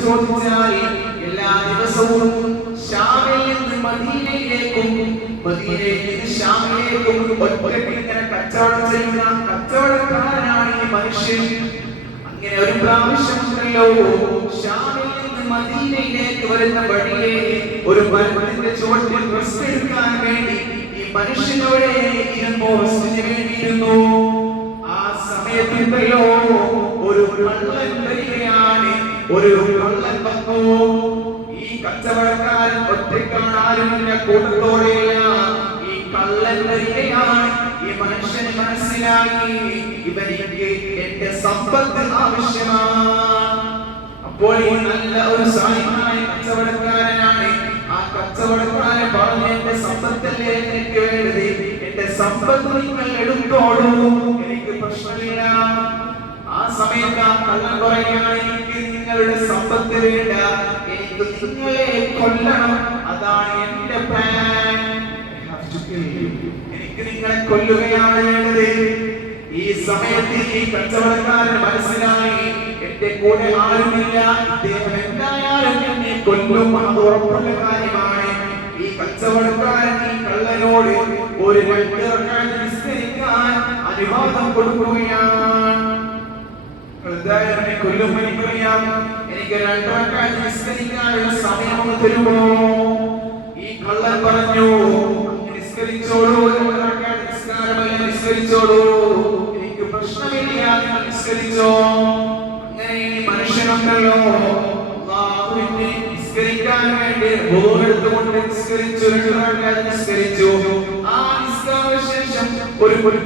ചോദിച്ചാൽ എല്ലാ ദിവസവും ഷാമിൽ നിന്ന് മദീനയിലേക്കും മദീനയിൽ നിന്ന് ഷാമിലേക്കും ഒറ്റയ്ക്ക് ഇങ്ങനെ കച്ചവടം ചെയ്യുന്ന കച്ചവടക്കാരനാണ് ഈ മനുഷ്യൻ. അങ്ങനെ ഒരു പ്രാവശ്യം ഉണ്ടല്ലോ ഷാമിൽ മദീനയിലേക്ക് വരുന്ന വഴിയെ ഒരു മരത്തിന്റെ ചുവട്ടിൽ റെസ്റ്റ് വേണ്ടി ഈ മനുഷ്യനോടെ ഇരുന്നു റെസ്റ്റിന് വേണ്ടിയിരുന്നു. ആ സമയത്തുണ്ടല്ലോ ഒരു കള്ളൻ ഒരു കള്ളൻ വന്നു. ഈ കച്ചവടക്കാരൻ ഒറ്റക്കാണ് ആരുമില്ല കൂട്ടത്തോടെയില്ല. ഈ കള്ളൻ വരികയാണ് ഈ മനുഷ്യന് മനസ്സിലായി ഇവനിക്ക് എന്റെ സമ്പത്ത് ആവശ്യമാണ്. അപ്പോൾ ഈ നല്ല ഒരു സാഹിത്യമായ കച്ചവടക്കാരനാണ്. ആ കച്ചവടക്കാരൻ പറഞ്ഞ എന്റെ സമ്പത്തല്ലേ എനിക്ക് വേണ്ടത് എന്റെ സമ്പത്ത് നിങ്ങൾ എടുത്തോളൂ. എനിക്ക് പ്രശ്നമില്ല. ആ സമയത്ത് ആ കള്ളൻ പറയുകയാണ് എനിക്ക് നിങ്ങളുടെ സമ്പത്ത് വേണ്ട. എനിക്ക് നിങ്ങളെ കൊല്ലണം. അതാണ് എന്റെ പ്ലാൻ എനിക്ക് നിങ്ങളെ കൊല്ലുകയാണ് വേണ്ടത്. ഈ സമയത്ത് ഈ കച്ചവടക്കാരൻ മനസ്സിലായി എന്റെ കൂടെ ആരുമില്ല. ഇദ്ദേഹം എന്തായാലും എന്നെ കൊല്ലും അത് ഉറപ്പുള്ള കാര്യമാണ്. ഈ കച്ചവടക്കാരൻ ഈ കള്ളനോട് ഒരു രണ്ട് വിസ്തരിക്കാൻ അനുവാദം കൊടുക്കുകയാണ്. എന്തായാലും കൊല്ലും എനിക്കറിയാം എനിക്ക് രണ്ട് റക്അത്ത് നിസ്കരിക്കാനുള്ള സമയം ഒന്ന് തരുമോ? ഈ കള്ളൻ പറഞ്ഞു "അങ്ങ് നിസ്കരിച്ചോളൂ രണ്ട് റക്അത്ത് നിസ്കാരമല്ല നിസ്കരിച്ചോളൂ. എനിക്ക് പ്രശ്നമില്ല നിങ്ങൾ നിസ്കരിച്ചോ. അങ്ങനെ മനുഷ്യനുണ്ടല്ലോ. നിസ്കരിക്കാൻ വേണ്ടി വുളു എടുത്തുകൊണ്ട് നിസ്കരിച്ചു രണ്ട് റക്അത്ത് നിസ്കരിച്ചു. ആ നിസ്കാര ശേഷം ഒരു ഒരു